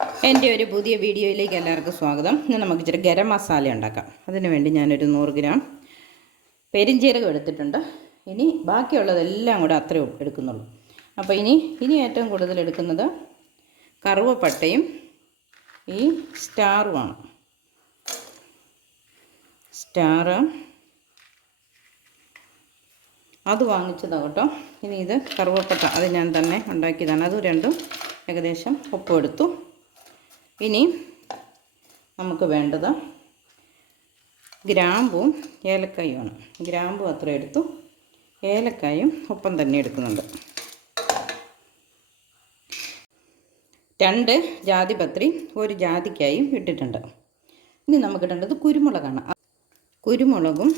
എന്റെ ഒരു പുതിയ വീഡിയോയിലേക്ക് എല്ലാവർക്കും സ്വാഗതം. ഇന്ന് നമുക്ക് ഇച്ചിരി ഗരം മസാല ഉണ്ടാക്കാം. അതിനുവേണ്ടി ഞാനൊരു നൂറ് ഗ്രാം പെരിഞ്ചീരകം എടുത്തിട്ടുണ്ട്. ഇനി ബാക്കിയുള്ളതെല്ലാം കൂടെ അത്രയും എടുക്കുന്നുള്ളൂ. അപ്പോൾ ഇനി ഇനി ഏറ്റവും കൂടുതൽ എടുക്കുന്നത് കറുവപ്പട്ടയും ഈ സ്റ്റാറുമാണ്. സ്റ്റാർ അത് വാങ്ങിച്ചതാണ് കേട്ടോ. ഇനി ഇത് കറുവപ്പട്ട അത് ഞാൻ തന്നെ ഉണ്ടാക്കിയതാണ്. അത് രണ്ടും ഏകദേശം ഉപ്പ് എടുത്തു. ഇനി നമുക്ക് വേണ്ടത് ഗ്രാമ്പും ഏലക്കായുമാണ് ഗ്രാമ്പും അത്ര എടുത്തു. ഏലക്കായും ഒപ്പം തന്നെ എടുക്കുന്നുണ്ട്. രണ്ട് ജാതിപത്രി ഒരു ജാതിക്കായും ഇട്ടിട്ടുണ്ട്. ഇനി നമുക്ക് ഇടേണ്ടത് കുരുമുളകാണ്. കുരുമുളകും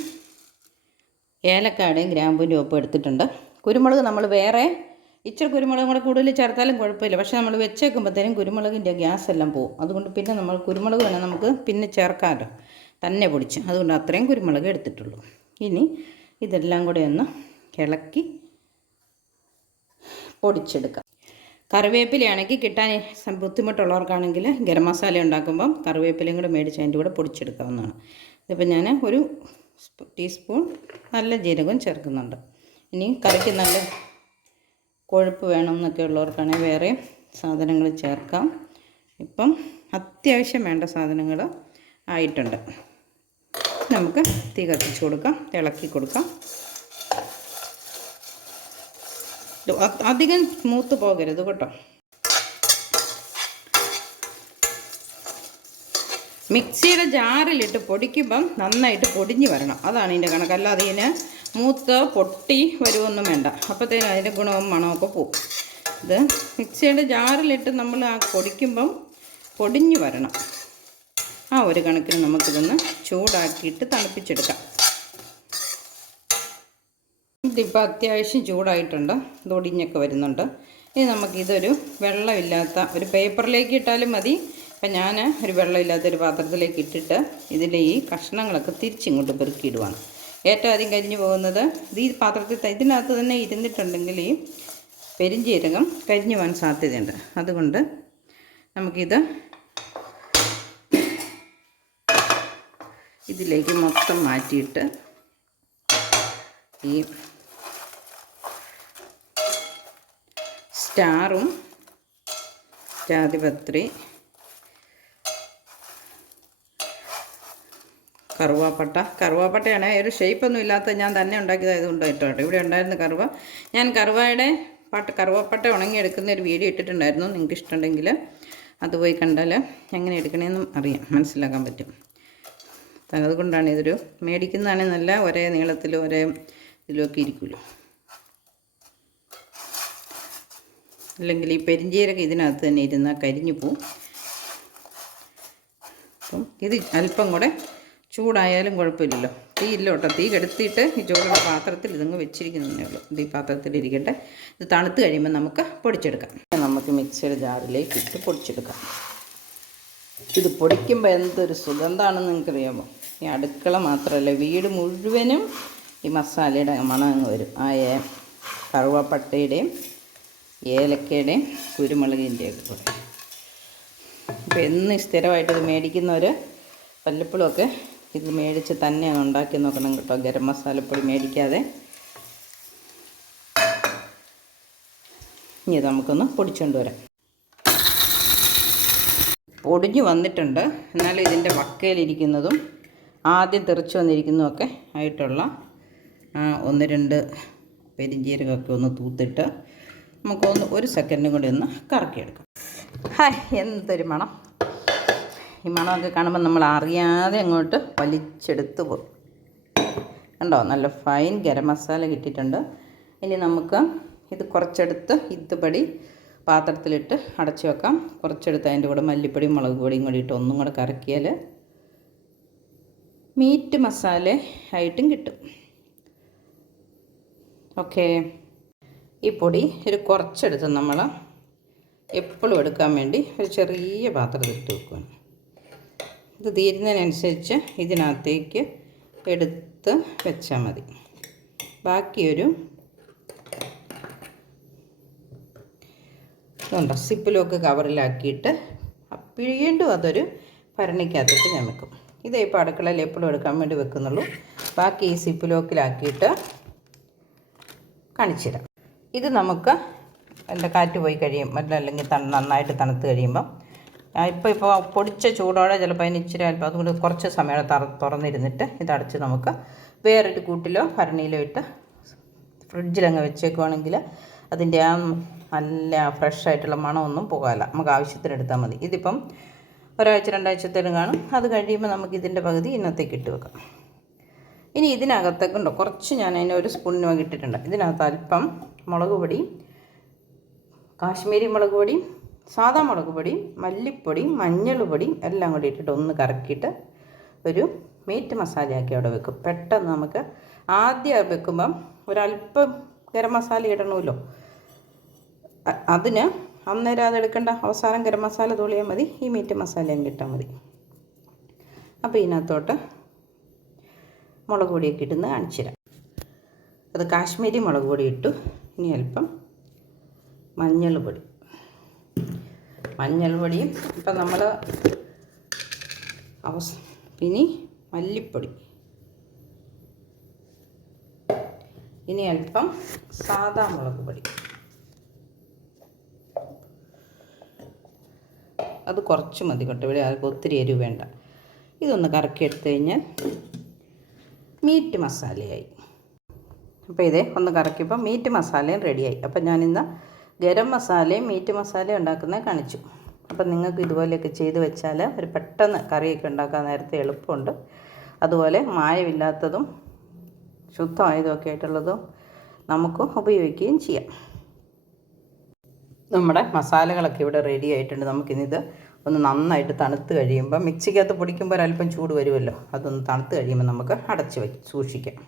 ഏലക്കാടയും ഗ്രാമ്പൂന്റെ ഒപ്പം എടുത്തിട്ടുണ്ട്. കുരുമുളക് നമ്മൾ വേറെ ഇച്ചിരി കുരുമുളകും കൂടെ കൂടുതൽ ചേർത്താലും കുഴപ്പമില്ല. പക്ഷേ നമ്മൾ വെച്ചേക്കുമ്പോഴത്തേനും കുരുമുളകിന്റെ ഗ്യാസ് എല്ലാം പോകും. അതുകൊണ്ട് പിന്നെ നമ്മൾ കുരുമുളക് വേണം നമുക്ക് പിന്നെ ചേർക്കാമല്ലോ. തന്നെ പൊടിച്ച്. അതുകൊണ്ട് അത്രയും കുരുമുളക് എടുത്തിട്ടുള്ളൂ. ഇനി ഇതെല്ലാം കൂടെ ഒന്ന് ഇളക്കി പൊടിച്ചെടുക്കാം. കറിവേപ്പിലയാണെങ്കിൽ കിട്ടാൻ ബുദ്ധിമുട്ടുള്ളവർക്കാണെങ്കിൽ ഗരം മസാല ഉണ്ടാക്കുമ്പം കറിവേപ്പിലയും കൂടെ മേടിച്ച് അതിന്റെ കൂടെ പൊടിച്ചെടുക്കാവുന്നതാണ്. ഇതിപ്പോൾ ഞാൻ ഒരു ടീസ്പൂൺ നല്ല ജീരകവും ചേർക്കുന്നുണ്ട്. ഇനി കറിക്ക് നല്ല കൊഴുപ്പ് വേണമെന്നൊക്കെ ഉള്ളവർക്കാണെങ്കിൽ വേറെ സാധനങ്ങൾ ചേർക്കാം. ഇപ്പം അത്യാവശ്യം വേണ്ട സാധനങ്ങൾ ആയിട്ടുണ്ട്. നമുക്ക് തീ കത്തിച്ച് കൊടുക്കാം ഇളക്കി കൊടുക്കാം. അധികം മൂത്ത് പോകരുത് കേട്ടോ. മിക്സിയുടെ ജാറിലിട്ട് പൊടിക്കുമ്പം നന്നായിട്ട് പൊടിഞ്ഞ് വരണം. അതാണ് ഇതിന്റെ കണക്ക്. അല്ലാതെ ഇതിന് മൂത്ത് പൊട്ടി വരുമൊന്നും വേണ്ട. അപ്പോഴത്തേനും അതിന്റെ ഗുണവും മണമൊക്കെ പോവും. ഇത് മിക്സിയുടെ ജാറിലിട്ട് നമ്മൾ ആ പൊടിക്കുമ്പം പൊടിഞ്ഞ് വരണം. ആ ഒരു കണക്കിന് നമുക്കിതൊന്ന് ചൂടാക്കിയിട്ട് തണുപ്പിച്ചെടുക്കാം. ഇതിപ്പോൾ അത്യാവശ്യം ചൂടായിട്ടുണ്ട്. ഇതൊടിഞ്ഞൊക്കെ വരുന്നുണ്ട്. ഇനി നമുക്കിതൊരു വെള്ളമില്ലാത്ത ഒരു പേപ്പറിലേക്ക് ഇട്ടാലും മതി. അപ്പം ഞാൻ ഒരു വെള്ളമില്ലാത്തൊരു പാത്രത്തിലേക്ക് ഇട്ടിട്ട് ഇതിലെ ഈ കഷ്ണങ്ങളൊക്കെ തിരിച്ചിങ്ങോട്ട് പെറുക്കിയിടുവാണ്. ഏറ്റവും ആദ്യം കരിഞ്ഞു പോകുന്നത് ഇത് ഈ പാത്രത്തിൽ ഇതിനകത്ത് തന്നെ ഇരുന്നിട്ടുണ്ടെങ്കിൽ ഈ പെരിഞ്ചീരകം കരിഞ്ഞു പോകാൻ സാധ്യതയുണ്ട്. അതുകൊണ്ട് നമുക്കിത് ഇതിലേക്ക് മൊത്തം മാറ്റിയിട്ട് ഈ സ്റ്റാറും ജാതിപത്രി കറുവാപ്പട്ട. കറുവാപ്പട്ടയാണ് ഒരു ഷേപ്പൊന്നും ഇല്ലാത്ത ഞാൻ തന്നെ ഉണ്ടാക്കിയതായതുകൊണ്ട് കേട്ടോ ഇവിടെ ഉണ്ടായിരുന്ന കറുവ. ഞാൻ കറുവയുടെ പട്ട കറുവാപ്പട്ട ഉണങ്ങിയെടുക്കുന്ന ഒരു വീഡിയോ ഇട്ടിട്ടുണ്ടായിരുന്നു. നിങ്ങൾക്ക് ഇഷ്ടമുണ്ടെങ്കിൽ അത് പോയി കണ്ടാൽ എങ്ങനെ എടുക്കണമെന്നും അറിയാം. മനസ്സിലാക്കാൻ പറ്റും. അതുകൊണ്ടാണ് ഇതൊരു മേടിക്കുന്നതാണെങ്കിൽ നല്ല ഒരേ നീളത്തിലും ഒരേ ഇതിലുമൊക്കെ ഇരിക്കുമല്ലോ അല്ലെങ്കിൽ ഈ പെരിഞ്ചീരൊക്കെ ഇതിനകത്ത് തന്നെ ഇരുന്നാൽ കരിഞ്ഞു പോവും. അപ്പം ഇത് അല്പം കൂടെ ചൂടായാലും കുഴപ്പമില്ലല്ലോ. തീ ഇല്ല കേട്ടോ തീ കെടുത്തിയിട്ട് ഈ ചൂടുള്ള പാത്രത്തിൽ ഇതങ്ങ് വെച്ചിരിക്കുന്നതേ ഉള്ളൂ. ഇത് ഈ പാത്രത്തിൽ ഇരിക്കട്ടെ. ഇത് തണുത്ത് കഴിയുമ്പോൾ നമുക്ക് പൊടിച്ചെടുക്കാം. നമുക്ക് മിക്സർ ജാറിലേക്ക് ഇട്ട് പൊടിച്ചെടുക്കാം. ഇത് പൊടിക്കുമ്പോൾ എന്തൊരു സുഗന്ധമാണെന്ന് നിങ്ങൾക്കറിയാമോ? ഈ അടുക്കള മാത്രമല്ല വീട് മുഴുവനും ഈ മസാലയുടെ മണം വരും. ആ ഏ കറുവപ്പട്ടയുടെയും ഏലക്കയുടെയും കുരുമുളകിന്റെയൊക്കെ കൂടെ. അപ്പോൾ എന്ന് സ്ഥിരമായിട്ട് ഇത് മേടിക്കുന്നവർ വല്ലപ്പോഴുമൊക്കെ ഇത് മേടിച്ച് തന്നെ ഉണ്ടാക്കി നോക്കണം കേട്ടോ. ഗരം മസാലപ്പൊടി മേടിക്കാതെ. ഇനി നമുക്കൊന്ന് പൊടിച്ചുകൊണ്ട് വരാം. പൊടിഞ്ഞു വന്നിട്ടുണ്ട്. എന്നാലും ഇതിന്റെ വക്കയിലിരിക്കുന്നതും ആദ്യം തെറിച്ച് വന്നിരിക്കുന്നതുമൊക്കെ ആയിട്ടുള്ള ഒന്ന് രണ്ട് പെരിഞ്ചീരകമൊക്കെ ഒന്ന് തൂത്തിട്ട് നമുക്കൊന്ന് ഒരു സെക്കൻഡും കൂടി ഒന്ന് കറക്കിയെടുക്കാം. ഹായ് എന്തൊരു മണം. ഈ കാണുമ്പോൾ നമ്മൾ അറിയാതെ അങ്ങോട്ട് വലിച്ചെടുത്ത് പോകും. കണ്ടോ? നല്ല ഫൈൻ ഗരം മസാല കിട്ടിയിട്ടുണ്ട്. ഇനി നമുക്ക് ഇത് കുറച്ചെടുത്ത് ഇതുപടി പാത്രത്തിലിട്ട് അടച്ചു വെക്കാം. കുറച്ചെടുത്ത് അതിന്റെ കൂടെ മല്ലിപ്പൊടിയും മുളക് പൊടിയും കൂടി ഇട്ട് ഒന്നും കൂടെ കറക്കിയാൽ മീറ്റ് മസാല ആയിട്ടും കിട്ടും. ഓക്കെ. ഈ പൊടി ഒരു കുറച്ചെടുത്ത് നമ്മൾ എപ്പോഴും എടുക്കാൻ വേണ്ടി ഒരു ചെറിയ പാത്രത്തിൽ ഇട്ട് വെക്കുകയാണ് ഇത് തീരുന്നതിനനുസരിച്ച് ഇതിനകത്തേക്ക് എടുത്ത് വെച്ചാൽ മതി. ബാക്കിയൊരു ഇതുണ്ട്? സിപ്പ് ലോക്ക് കവറിലാക്കിയിട്ട് വീണ്ടും അതൊരു ഭരണിക്കകത്തിട്ട് വെക്കും. ഇതേ ഇപ്പോൾ അടുക്കളയിൽ എപ്പോഴും എടുക്കാൻ വേണ്ടി വെക്കുന്നുള്ളൂ. ബാക്കി ഈ സിപ്പ് ലോക്കിലാക്കിയിട്ട് കാണിച്ചുതരാം. ഇത് നമുക്ക് എന്റെ കാറ്റ് പോയി കഴിയും അല്ല അല്ലെങ്കിൽ നന്നായിട്ട് തണുത്ത് കഴിയുമ്പം ഇപ്പോൾ ഇപ്പോൾ പൊടിച്ച ചൂടോടെ ചിലപ്പോൾ അതിന് ഇച്ചിരി അല്പം അതുകൊണ്ട് കുറച്ച് സമയം തറ തുറന്നിരുന്നിട്ട് ഇതടച്ച് നമുക്ക് വേറൊരു കൂട്ടിലോ ഭരണിയിലോ ഇട്ട് ഫ്രിഡ്ജിലങ്ങ് വെച്ചേക്കുവാണെങ്കിൽ അതിന്റെ ആ നല്ല ഫ്രഷ് ആയിട്ടുള്ള മണമൊന്നും പോകാല്ല നമുക്ക് ആവശ്യത്തിന് എടുത്താൽ മതി. ഇതിപ്പം ഒരാഴ്ച രണ്ടാഴ്ചത്തേനും കാണും. അത് കഴിയുമ്പോൾ നമുക്ക് ഇതിന്റെ പകുതി ഇന്നത്തേക്ക് ഇട്ട് വെക്കാം. ഇനി ഇതിനകത്തേക്കുണ്ടോ കുറച്ച് ഞാൻ അതിനെ ഒരു സ്പൂണിന് വകെ ഇട്ടിട്ടുണ്ട്. ഇതിനകത്ത് അല്പം മുളക് പൊടി കാശ്മീരി മുളക് പൊടി സാദാ മുളക് പൊടി മല്ലിപ്പൊടി മഞ്ഞൾ പൊടി എല്ലാം കൂടി ഇട്ടിട്ട് ഒന്ന് കറക്കിയിട്ട് ഒരു മീറ്റ് മസാലയാക്കി അവിടെ വെക്കും. പെട്ടെന്ന് നമുക്ക് ആദ്യം വെക്കുമ്പം ഒരല്പം ഗരം മസാല ഇടണമല്ലോ. അതിന് അന്നേരം അത് എടുക്കേണ്ട. അവസാനം ഗരം മസാല തോളിയാൽ മതി. ഈ മീറ്റ് മസാലയും കിട്ടാൽ മതി. അപ്പോൾ ഇതിനകത്തോട്ട് മുളക് പൊടിയൊക്കെ ഇടുന്ന കാണിച്ചു തരാം അത് കാശ്മീരി മുളക് പൊടി ഇട്ടു. ഇനി അല്പം മഞ്ഞൾ പൊടി. മഞ്ഞൾ പൊടിയും ഇപ്പം നമ്മൾ അവസ ഇനി മല്ലിപ്പൊടി. ഇനി അല്പം സാദാ മുളക് പൊടി. അത് കുറച്ച് മതി കേട്ടോ ഇവിടെ ആർക്കും ഒത്തിരി എരിവ് വേണ്ട. ഇതൊന്ന് കറക്കി എടുത്തു കഴിഞ്ഞാൽ മീറ്റ് മസാലയായി. അപ്പോൾ ഇതേ ഒന്ന് കറക്കിയപ്പോൾ മീറ്റ് മസാലയും റെഡിയായി. അപ്പം ഞാനിന്ന് ഗരം മസാലയും മീറ്റ് മസാലയും ഉണ്ടാക്കുന്നത് കാണിച്ചു. അപ്പം നിങ്ങൾക്ക് ഇതുപോലെയൊക്കെ ചെയ്ത് വെച്ചാൽ ഒരു പെട്ടെന്ന് കറിയൊക്കെ ഉണ്ടാക്കാൻ നേരത്തെ എളുപ്പമുണ്ട്. അതുപോലെ മായമില്ലാത്തതും ശുദ്ധമായതുമൊക്കെ ആയിട്ടുള്ളതും നമുക്ക് ഉപയോഗിക്കുകയും ചെയ്യാം. നമ്മുടെ മസാലകളൊക്കെ ഇവിടെ റെഡി ആയിട്ടുണ്ട്. നമുക്കിന്നിത് ഒന്ന് നന്നായിട്ട് തണുത്ത് കഴിയുമ്പോൾ മിക്സിക്കകത്ത് പൊടിക്കുമ്പോൾ ഒരല്പം ചൂട് വരുമല്ലോ. അതൊന്ന് തണുത്ത് കഴിയുമ്പോൾ നമുക്ക് അടച്ച് വയ്ക്കും സൂക്ഷിക്കാം.